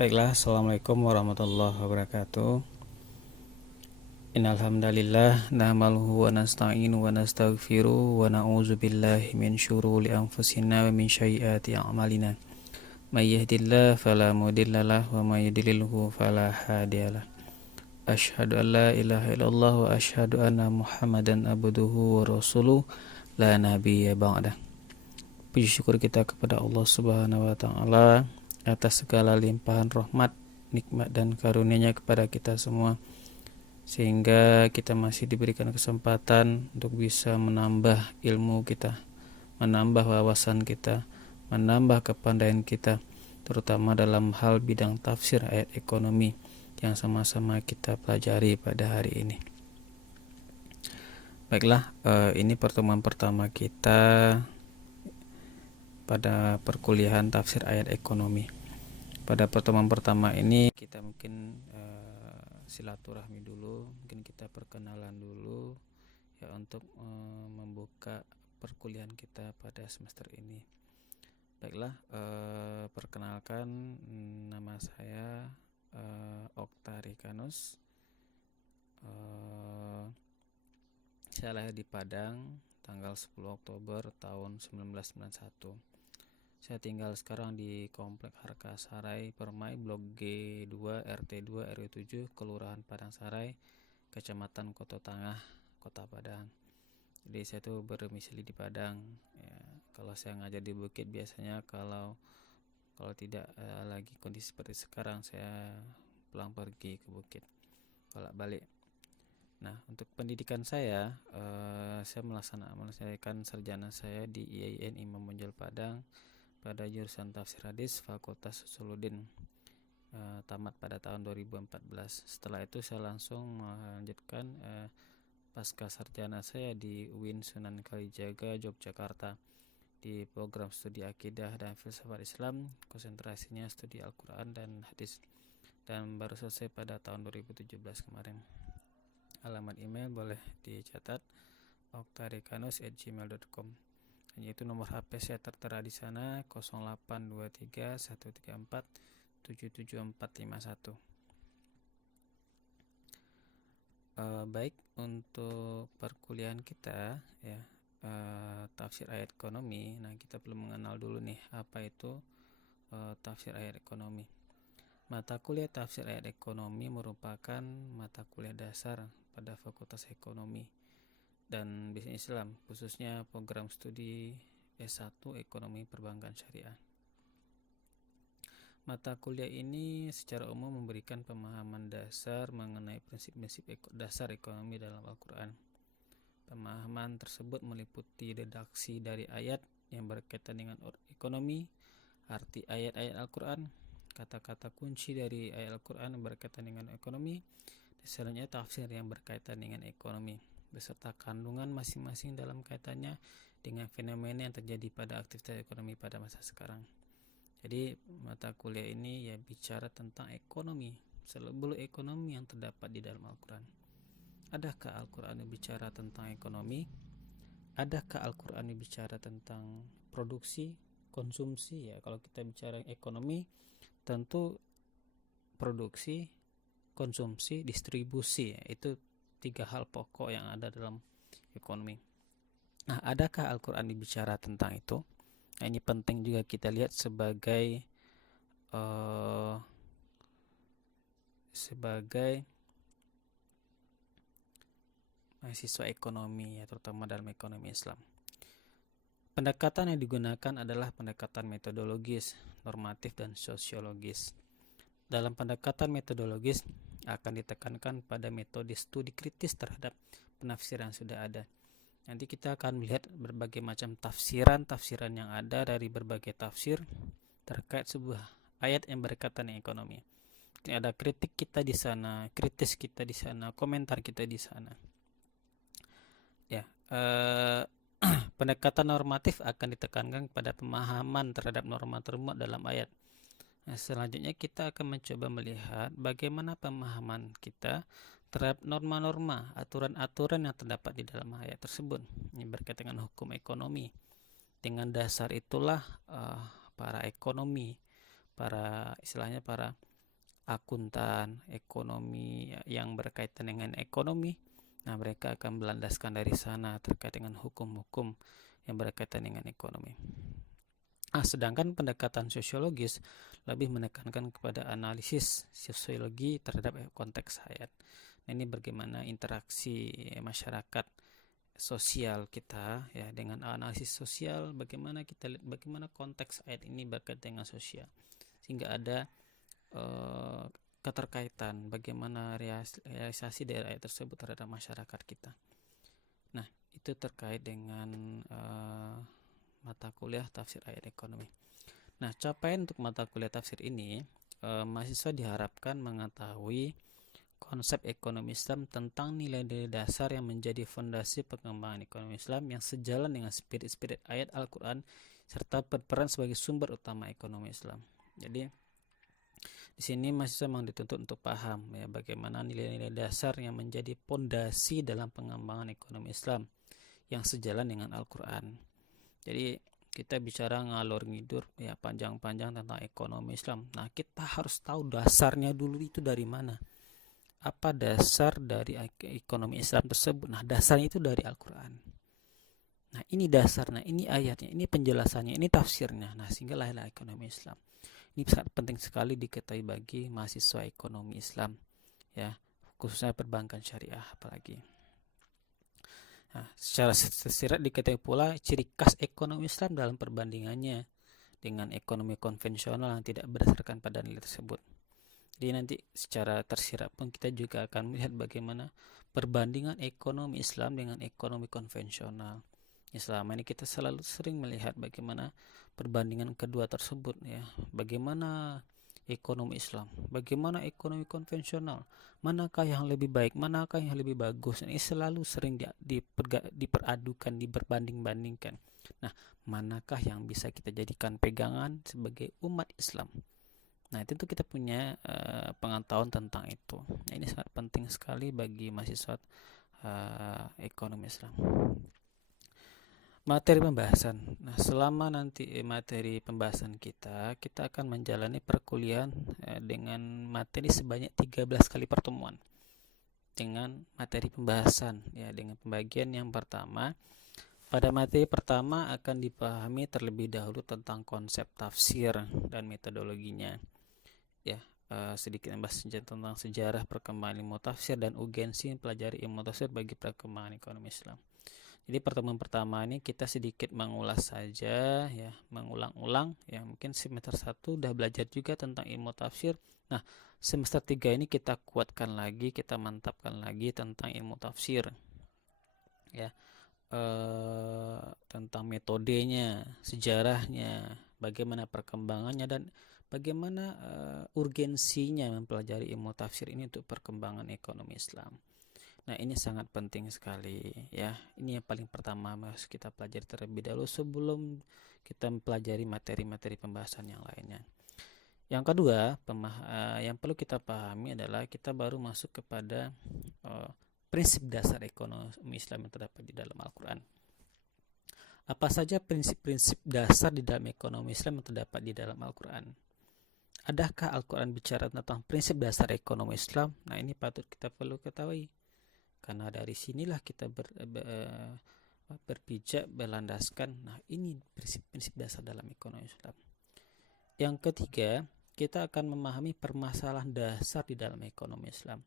Baiklah, Assalamualaikum warahmatullahi wabarakatuh. Innal hamdalillah nahmaduhu wa nasta'inu wa nastaghfiruh wa na'udzu billahi min syururi anfusina wa min sayyiati a'malina. May yahdihillahu fala mudhillalah wa may yudlilhu fala hadiyalah. Asyhadu an la ilaha illallah wa asyhadu anna Muhammadan abduhu wa rasuluh la nabiyya ba'dah. Puji syukur kita kepada Allah Subhanahu wa taala atas segala limpahan rahmat, nikmat dan karunia-Nya kepada kita semua, sehingga kita masih diberikan kesempatan untuk bisa menambah ilmu kita, menambah wawasan kita, menambah kepandaian kita, terutama dalam hal bidang tafsir ayat ekonomi yang sama-sama kita pelajari pada hari ini. Baiklah, ini pertemuan pertama kita pada perkuliahan tafsir ayat ekonomi. Pada pertemuan pertama ini kita mungkin silaturahmi dulu, mungkin kita perkenalan dulu ya untuk membuka perkuliahan kita pada semester ini. Baiklah, perkenalkan, nama saya Okta Rikanus. Saya lahir di Padang tanggal 10 Oktober tahun 1991. Saya tinggal sekarang di Komplek Harkasarai Permai, Blok G2, RT2, RW7, Kelurahan Padang Sarai, Kecamatan Koto Tangah, Kota Padang. Jadi saya tuh berdomisili di Padang. Ya, kalau saya ngajar di Bukit biasanya kalau tidak lagi kondisi seperti sekarang, saya pulang pergi ke Bukit, bolak balik. Nah, untuk pendidikan saya menyelesaikan sarjana saya di IAIN Imam Bonjol Padang pada jurusan Tafsir Hadis Fakultas Usuluddin, tamat pada tahun 2014. Setelah itu saya langsung melanjutkan pasca sarjana saya di UIN Sunan Kalijaga, Yogyakarta, di program studi Akidah dan Filsafat Islam, konsentrasinya studi Al-Quran dan Hadis, dan baru selesai pada tahun 2017 kemarin. Alamat email boleh dicatat, oktarikanus@gmail.com. Yaitu nomor HP saya tertera di sana 0823 134 77451. Baik, untuk perkuliahan kita ya, tafsir ayat ekonomi. Nah, kita perlu mengenal dulu nih apa itu tafsir ayat ekonomi. Mata kuliah tafsir ayat ekonomi merupakan mata kuliah dasar pada Fakultas Ekonomi dan Bisnis Islam, khususnya program studi S1 Ekonomi Perbankan Syariah. Mata kuliah ini secara umum memberikan pemahaman dasar mengenai prinsip-prinsip dasar ekonomi dalam Al-Quran. Pemahaman tersebut meliputi redaksi dari ayat yang berkaitan dengan ekonomi, arti ayat-ayat Al-Quran, kata-kata kunci dari ayat Al-Quran yang berkaitan dengan ekonomi, dan selanjutnya tafsir yang berkaitan dengan ekonomi, beserta kandungan masing-masing dalam kaitannya dengan fenomena yang terjadi pada aktivitas ekonomi pada masa sekarang. Jadi mata kuliah ini ya bicara tentang ekonomi, selebel ekonomi yang terdapat di dalam Al-Quran. Adakah Al-Quran bicara tentang ekonomi? Adakah Al-Quran bicara tentang produksi, konsumsi? Ya, kalau kita bicara ekonomi, tentu produksi, konsumsi, distribusi, ya, itu 3 hal pokok yang ada dalam ekonomi. Nah, adakah Al-Quran bicara tentang itu? Nah, ini penting juga kita lihat sebagai mahasiswa ekonomi, ya, terutama dalam ekonomi Islam. Pendekatan yang digunakan adalah pendekatan metodologis, normatif, dan sosiologis. Dalam pendekatan metodologis akan ditekankan pada metode studi kritis terhadap penafsiran yang sudah ada. Nanti kita akan melihat berbagai macam tafsiran yang ada dari berbagai tafsir terkait sebuah ayat yang berkaitan dengan ekonomi. Ada kritik kita di sana, kritis kita di sana, komentar kita di sana. Ya, pendekatan normatif akan ditekankan pada pemahaman terhadap norma termuat dalam ayat. Nah, selanjutnya kita akan mencoba melihat bagaimana pemahaman kita terhadap norma-norma, aturan-aturan yang terdapat di dalam ayat tersebut. Ini berkaitan dengan hukum ekonomi. Dengan dasar itulah para ekonomi, para akuntan, ekonomi yang berkaitan dengan ekonomi. Nah, mereka akan berlandaskan dari sana terkait dengan hukum-hukum yang berkaitan dengan ekonomi. Sedangkan pendekatan sosiologis lebih menekankan kepada analisis sosiologi terhadap konteks ayat. Nah, ini bagaimana interaksi masyarakat sosial kita ya dengan analisis sosial, bagaimana kita lihat bagaimana konteks ayat ini berkaitan dengan sosial, sehingga ada keterkaitan bagaimana realisasi dari ayat tersebut terhadap masyarakat kita. Nah, itu terkait dengan mata kuliah tafsir ayat ekonomi. Nah, capaian untuk mata kuliah tafsir ini, mahasiswa diharapkan mengetahui konsep ekonomi Islam tentang nilai-nilai dasar yang menjadi fondasi pengembangan ekonomi Islam yang sejalan dengan spirit-spirit ayat Al-Quran serta berperan sebagai sumber utama ekonomi Islam. Jadi di sini mahasiswa memang dituntut untuk paham ya bagaimana nilai-nilai dasar yang menjadi fondasi dalam pengembangan ekonomi Islam yang sejalan dengan Al-Quran. Jadi kita bicara ngalor ngidur ya panjang-panjang tentang ekonomi Islam. Nah, kita harus tahu dasarnya dulu itu dari mana. Apa dasar dari ekonomi Islam tersebut? Nah, dasarnya itu dari Al-Quran. Nah, ini dasarnya, ini ayatnya, ini penjelasannya, ini tafsirnya. Nah, sehingga lahirlah ekonomi Islam. Ini sangat penting sekali diketahui bagi mahasiswa ekonomi Islam ya, khususnya perbankan syariah apalagi. Nah, secara tersirat diketahui pula ciri khas ekonomi Islam dalam perbandingannya dengan ekonomi konvensional yang tidak berdasarkan pada nilai tersebut. Jadi nanti secara tersirat pun kita juga akan melihat bagaimana perbandingan ekonomi Islam dengan ekonomi konvensional. Ya, selama ini kita selalu sering melihat bagaimana perbandingan kedua tersebut ya. Bagaimana ekonomi Islam, bagaimana ekonomi konvensional, manakah yang lebih baik, manakah yang lebih bagus. Ini selalu sering diperadukan, diperbanding-bandingkan. Nah, manakah yang bisa kita jadikan pegangan sebagai umat Islam? Nah, tentu kita punya pengetahuan tentang itu. Nah, ini sangat penting sekali bagi mahasiswa ekonomi Islam. Materi pembahasan. Nah, selama nanti materi pembahasan kita akan menjalani perkuliahan dengan materi sebanyak 13 kali pertemuan dengan materi pembahasan ya, dengan pembagian yang pertama. Pada materi pertama akan dipahami terlebih dahulu tentang konsep tafsir dan metodologinya ya, sedikit membahas tentang sejarah perkembangan ilmu tafsir dan urgensi mempelajari ilmu tafsir bagi perkembangan ekonomi Islam. Jadi pertemuan pertama ini kita sedikit mengulas saja ya, mengulang-ulang ya. Mungkin semester 1 udah belajar juga tentang ilmu tafsir. Nah, semester 3 ini kita kuatkan lagi, kita mantapkan lagi tentang ilmu tafsir. Ya. Tentang metodenya, sejarahnya, bagaimana perkembangannya dan bagaimana urgensinya mempelajari ilmu tafsir ini untuk perkembangan ekonomi Islam. Nah, ini sangat penting sekali ya. Ini yang paling pertama harus kita pelajari terlebih dahulu sebelum kita mempelajari materi-materi pembahasan yang lainnya. Yang kedua, yang perlu kita pahami adalah kita baru masuk kepada prinsip dasar ekonomi Islam yang terdapat di dalam Al-Quran. Apa saja prinsip-prinsip dasar di dalam ekonomi Islam yang terdapat di dalam Al-Quran? Adakah Al-Quran bicara tentang prinsip dasar ekonomi Islam? Nah, ini patut kita perlu ketahui. Karena dari sinilah kita berpijak, berlandaskan. Nah, ini prinsip-prinsip dasar dalam ekonomi Islam. Yang ketiga, kita akan memahami permasalahan dasar di dalam ekonomi Islam.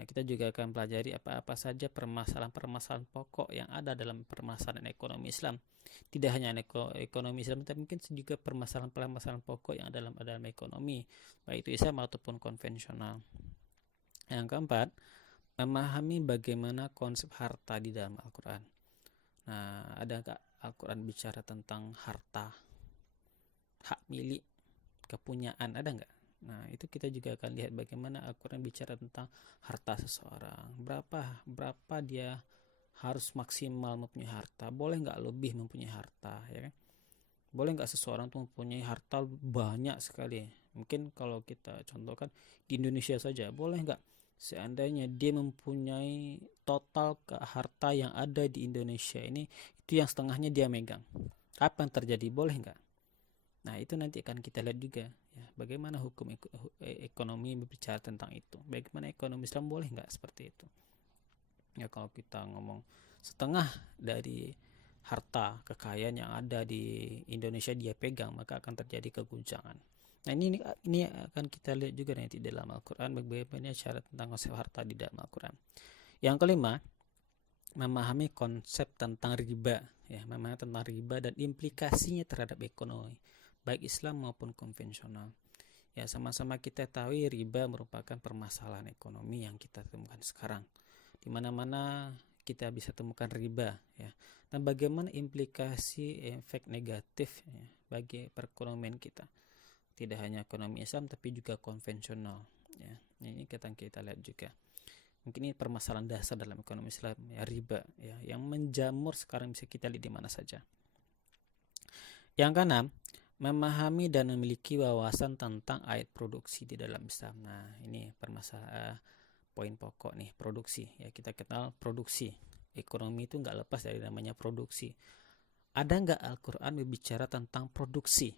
Nah, kita juga akan pelajari apa-apa saja permasalahan-permasalahan pokok yang ada dalam permasalahan ekonomi Islam. Tidak hanya ekonomi Islam, tapi mungkin juga permasalahan-permasalahan pokok yang ada dalam ekonomi, baik itu Islam ataupun konvensional. Yang keempat, memahami bagaimana konsep harta di dalam Al-Quran. Nah, ada nggak Al-Quran bicara tentang harta, hak milik, kepunyaan, ada nggak? Nah, itu kita juga akan lihat bagaimana Al-Quran bicara tentang harta seseorang. Berapa dia harus maksimal mempunyai harta, boleh nggak lebih mempunyai harta, ya kan? Boleh nggak seseorang tuh mempunyai harta banyak sekali? Mungkin kalau kita contohkan di Indonesia saja, boleh nggak seandainya dia mempunyai total harta yang ada di Indonesia ini, itu yang setengahnya dia megang, apa yang terjadi? Boleh nggak? Nah, itu nanti akan kita lihat juga Ya, bagaimana hukum ekonomi berbicara tentang itu? Bagaimana ekonomi Islam boleh nggak seperti itu? Ya, kalau kita ngomong setengah dari harta kekayaan yang ada di Indonesia dia pegang, maka akan terjadi keguncangan. Nah, ini akan kita lihat juga nanti dalam Al-Quran, bagaimana syarat tentang konsep harta di dalam Al-Quran. Yang kelima, memahami konsep tentang riba, ya, memahami tentang riba dan implikasinya terhadap ekonomi, baik Islam maupun konvensional. Ya, sama-sama kita tahu riba merupakan permasalahan ekonomi yang kita temukan sekarang. Di mana-mana kita bisa temukan riba, ya. Dan bagaimana implikasi efek negatif, ya, bagi perekonomian kita. Tidak hanya ekonomi Islam tapi juga konvensional, ya. Ini kita lihat juga. Mungkin ini permasalahan dasar dalam ekonomi Islam, ya, riba, ya, yang menjamur sekarang bisa kita lihat di mana saja. Yang keenam, memahami dan memiliki wawasan tentang ayat produksi di dalam Islam. Nah, ini permasalahan poin pokok nih, produksi. Ya, kita kenal produksi. Ekonomi itu nggak lepas dari namanya produksi. Ada nggak Al-Quran berbicara tentang produksi?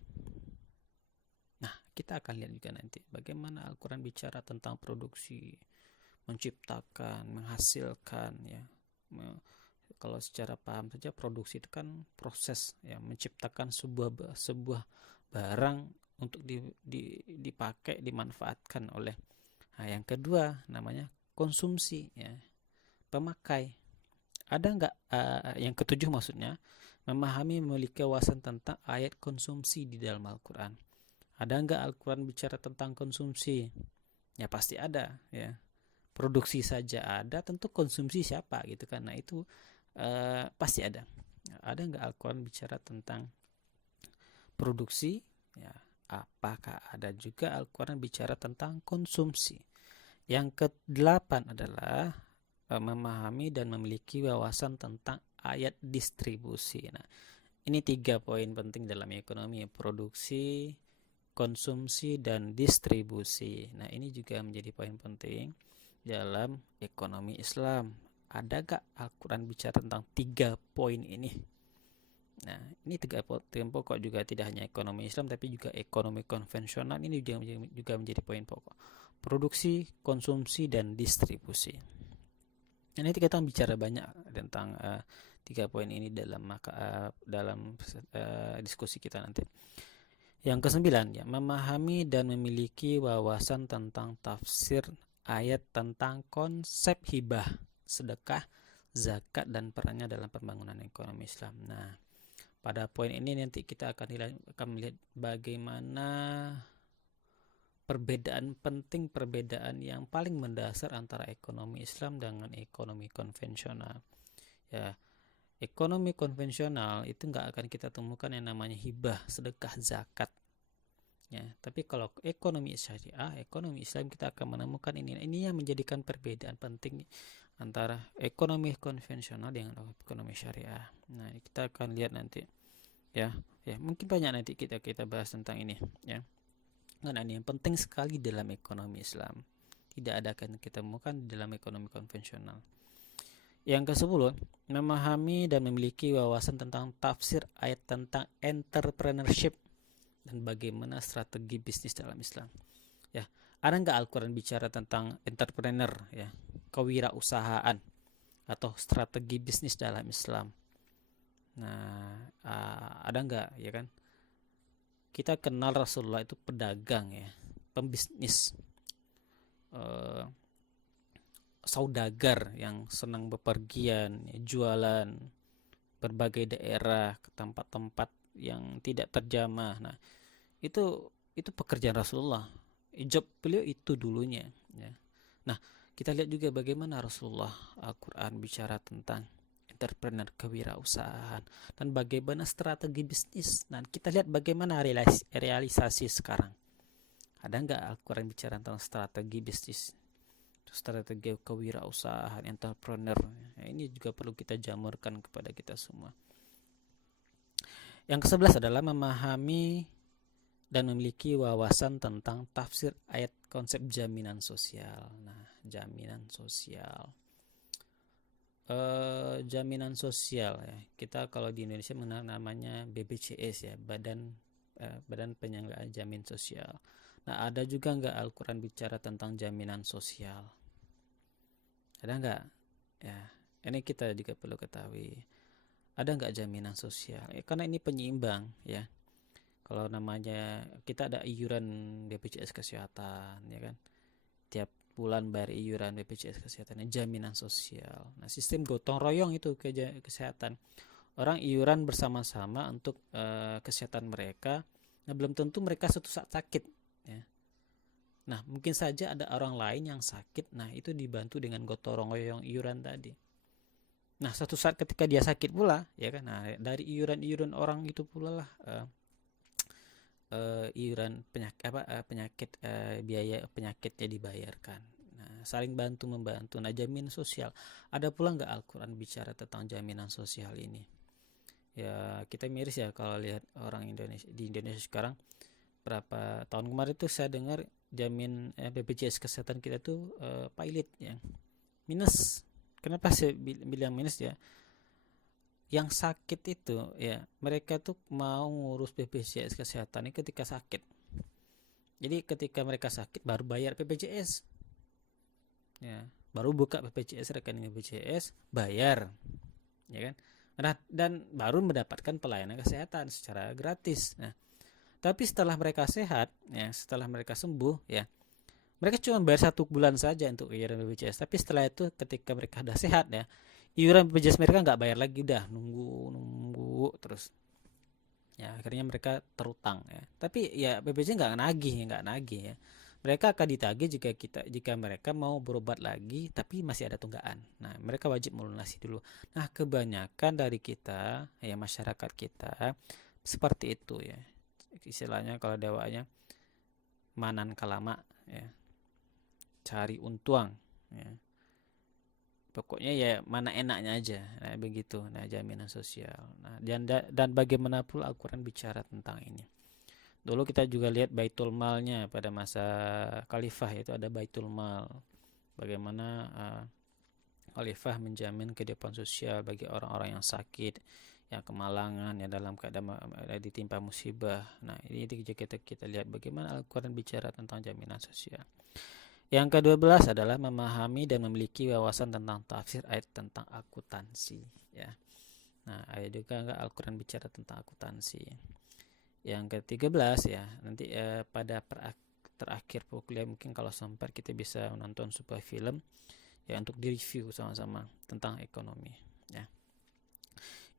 Nah, kita akan lihat juga nanti bagaimana Al-Quran bicara tentang produksi, menciptakan, menghasilkan, ya. Kalau secara paham saja produksi itu kan proses, ya, menciptakan sebuah barang untuk dipakai, dimanfaatkan oleh. Nah, yang kedua namanya konsumsi, ya, pemakai. Ada nggak yang ketujuh maksudnya, memahami memiliki wawasan tentang ayat konsumsi di dalam Al-Quran. Ada nggak Al-Quran bicara tentang konsumsi? Ya pasti ada, ya. Produksi saja ada, tentu konsumsi siapa gitu kan. Nah, itu pasti ada. Ada nggak Al-Quran bicara tentang produksi? Ya, apakah ada juga Al-Quran bicara tentang konsumsi? Yang ke-8 adalah memahami dan memiliki wawasan tentang ayat distribusi. Nah, ini 3 poin penting dalam ekonomi: produksi, konsumsi, dan distribusi. Nah, ini juga menjadi poin penting dalam ekonomi Islam. Ada gak Al-Quran bicara tentang 3 poin ini? Nah, ini 3 poin pokok juga, tidak hanya ekonomi Islam tapi juga ekonomi konvensional. Ini juga menjadi poin pokok: produksi, konsumsi, dan distribusi. Nah, ini kita bicara banyak tentang 3 poin ini dalam diskusi kita nanti. Yang ke-9, ya, memahami dan memiliki wawasan tentang tafsir ayat tentang konsep hibah, sedekah, zakat, dan perannya dalam pembangunan ekonomi Islam. Nah, pada poin ini nanti kita akan melihat bagaimana perbedaan yang paling mendasar antara ekonomi Islam dengan ekonomi konvensional. Ya, ekonomi konvensional itu nggak akan kita temukan yang namanya hibah, sedekah, zakat. Ya, tapi kalau ekonomi syariah, ekonomi Islam, kita akan menemukan ini. Ini yang menjadikan perbedaan penting antara ekonomi konvensional dengan ekonomi syariah. Nah, kita akan lihat nanti. Ya, mungkin banyak nanti kita bahas tentang ini. Ya, karena ini yang penting sekali dalam ekonomi Islam. Tidak ada akan kita temukan dalam ekonomi konvensional. Yang ke-10, memahami dan memiliki wawasan tentang tafsir ayat tentang entrepreneurship dan bagaimana strategi bisnis dalam Islam. Ya, ada nggak Al-Quran bicara tentang entrepreneur, ya, kewirausahaan atau strategi bisnis dalam Islam? Nah, ada nggak, ya kan? Kita kenal Rasulullah itu pedagang, ya, pembisnis, saudagar yang senang bepergian, ya, jualan berbagai daerah ke tempat-tempat yang tidak terjamah. Nah, itu pekerjaan Rasulullah. Job beliau itu dulunya, ya. Nah, kita lihat juga bagaimana Rasulullah Al-Quran bicara tentang entrepreneur, kewirausahaan, dan bagaimana strategi bisnis. Nah, kita lihat bagaimana realisasi sekarang. Ada nggak Al-Quran bicara tentang strategi bisnis, strategi kewirausahaan, entrepreneur? Nah, ini juga perlu kita jamurkan kepada kita semua. Yang ke-11 adalah memahami dan memiliki wawasan tentang tafsir ayat konsep jaminan sosial. Nah, jaminan sosial. Jaminan sosial, ya. Kita kalau di Indonesia namanya BPJS, ya, Badan Badan Penyelenggaraan Jaminan Sosial. Nah, ada juga nggak Al-Quran bicara tentang jaminan sosial? Ada nggak? Ya, ini kita juga perlu ketahui. Ada nggak jaminan sosial? Karena ini penyeimbang ya. Kalau namanya kita ada iuran BPJS Kesehatan, ya kan? Tiap bulan bayar iuran BPJS Kesehatan, jaminan sosial. Nah, sistem gotong royong itu kesehatan. Orang iuran bersama-sama untuk kesehatan mereka. Nah, belum tentu mereka suatu saat sakit. Ya. Nah, mungkin saja ada orang lain yang sakit. Nah, itu dibantu dengan gotong royong iuran tadi. Nah, suatu saat ketika dia sakit pula, ya kan? Nah, dari iuran orang itu pula lah iuran penyakit biaya penyakitnya dibayarkan. Nah, saling bantu membantu. Nah, jaminan sosial. Ada pula nggak Al-Quran bicara tentang jaminan sosial ini? Ya, kita miris ya kalau lihat orang Indonesia di Indonesia sekarang. Berapa tahun kemarin tuh saya dengar BPJS kesehatan kita tuh pilot ya, minus. Kenapa saya bilang minus ya? Yang sakit itu ya, mereka tuh mau ngurus BPJS kesehatan ini ketika sakit. Jadi ketika mereka sakit baru bayar BPJS. Ya, baru buka BPJS, rekening BPJS, bayar. Ya kan? Nah, dan baru mendapatkan pelayanan kesehatan secara gratis. Nah, tapi setelah mereka sehat, ya, setelah mereka sembuh, ya, mereka cuma bayar 1 bulan saja untuk iuran BPJS. Tapi setelah itu, ketika mereka sudah sehat, ya, iuran BPJS mereka nggak bayar lagi, udah nunggu terus. Ya, akhirnya mereka terutang, ya. Tapi ya BPJS nggak nagih, ya. Mereka akan ditagih jika mereka mau berobat lagi, tapi masih ada tunggakan. Nah, mereka wajib melunasi dulu. Nah, kebanyakan dari kita, ya masyarakat kita seperti itu ya. Istilahnya kalau dewanya manan kalama ya, cari untuang ya, pokoknya ya mana enaknya aja. Nah, begitu. Nah, jaminan sosial. Nah, dan bagaimana pula Al-Quran bicara tentang ini. Dulu kita juga lihat Baitul Malnya pada masa Khalifah, itu ada Baitul Mal, bagaimana Khalifah menjamin kehidupan sosial bagi orang-orang yang sakit, yang kemalangan, yang dalam keadaan ditimpa musibah. Nah, ini kita lihat bagaimana Al-Quran bicara tentang jaminan sosial. Yang ke-12 adalah memahami dan memiliki wawasan tentang tafsir ayat tentang akuntansi. Ya. Nah, ayat juga Al-Quran bicara tentang akuntansi. Yang ke-13 ya, nanti pada terakhir kuliah mungkin kalau sempat kita bisa menonton sebuah film ya untuk direview sama-sama tentang ekonomi. Ya.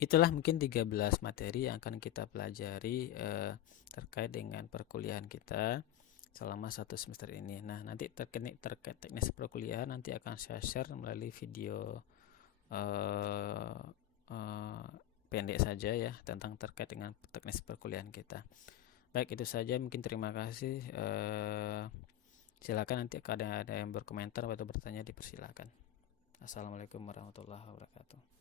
Itulah mungkin 13 materi yang akan kita pelajari terkait dengan perkuliahan kita selama 1 semester ini. Nah, nanti terkait teknis perkuliahan nanti akan saya share melalui video pendek saja ya tentang terkait dengan teknis perkuliahan kita. Baik, itu saja mungkin. Terima kasih. Silakan nanti kalau ada yang berkomentar atau bertanya dipersilakan. Assalamualaikum warahmatullahi wabarakatuh.